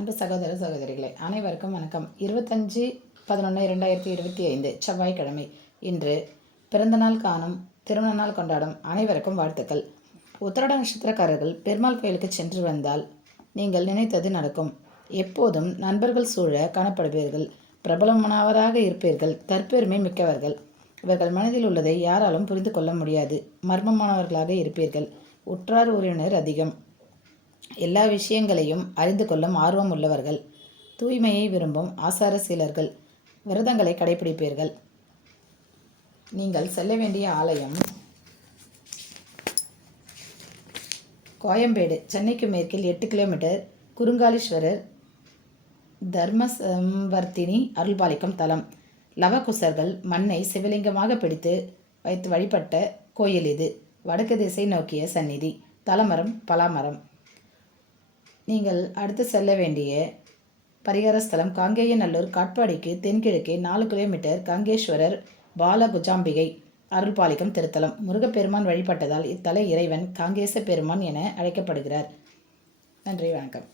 அன்பு சகோதர சகோதரிகளே, அனைவருக்கும் வணக்கம். 25/11/2025 செவ்வாய்க்கிழமை. இன்று பிறந்தநாள் காணும், திருமண நாள் கொண்டாடும் அனைவருக்கும் வாழ்த்துக்கள். உத்திராட நட்சத்திரக்காரர்கள் பெருமாள் கோயிலுக்கு சென்று வந்தால் நீங்கள் நினைத்தது நடக்கும். எப்போதும் நண்பர்கள் சூழ காணப்படுவீர்கள். பிரபலமானவராக இருப்பீர்கள். தற்பெருமை மிக்கவர்கள். இவர்கள் மனதில் உள்ளதை யாராலும் புரிந்து கொள்ள முடியாது. மர்மமானவர்களாக இருப்பீர்கள். உற்றார் உறவினர் அதிகம். எல்லா விஷயங்களையும் அறிந்து கொள்ளும் ஆர்வம் உள்ளவர்கள். தூய்மையை விரும்பும் ஆசார சீலர்கள். விரதங்களை கடைபிடிப்பீர்கள். நீங்கள் செல்ல வேண்டிய ஆலயம் கோயம்பேடு, சென்னைக்கு மேற்கில் 8 கிலோமீட்டர், குருங்காலீஸ்வரர் தர்மசம்வர்த்தினி அருள்பாலிக்கும் தலம். லவகுசர்கள் மண்ணை சிவலிங்கமாக பிடித்து வைத்து வழிபட்ட கோயில் இது. வடக்கு திசை நோக்கிய சந்நிதி. தலமரம் பலாமரம். நீங்கள் அடுத்து செல்ல வேண்டிய பரிகார ஸ்தலம் காங்கேயநல்லூர், காட்பாடிக்கு தென்கிழக்கே 4 கிலோமீட்டர், காங்கேஸ்வரர் பாலகுஜாம்பிகை அருள்பாலிக்கும் திருத்தலம். முருகப்பெருமான் வழிபட்டதால் இத்தல இறைவன் காங்கேச பெருமான் என அழைக்கப்படுகிறார். நன்றி, வணக்கம்.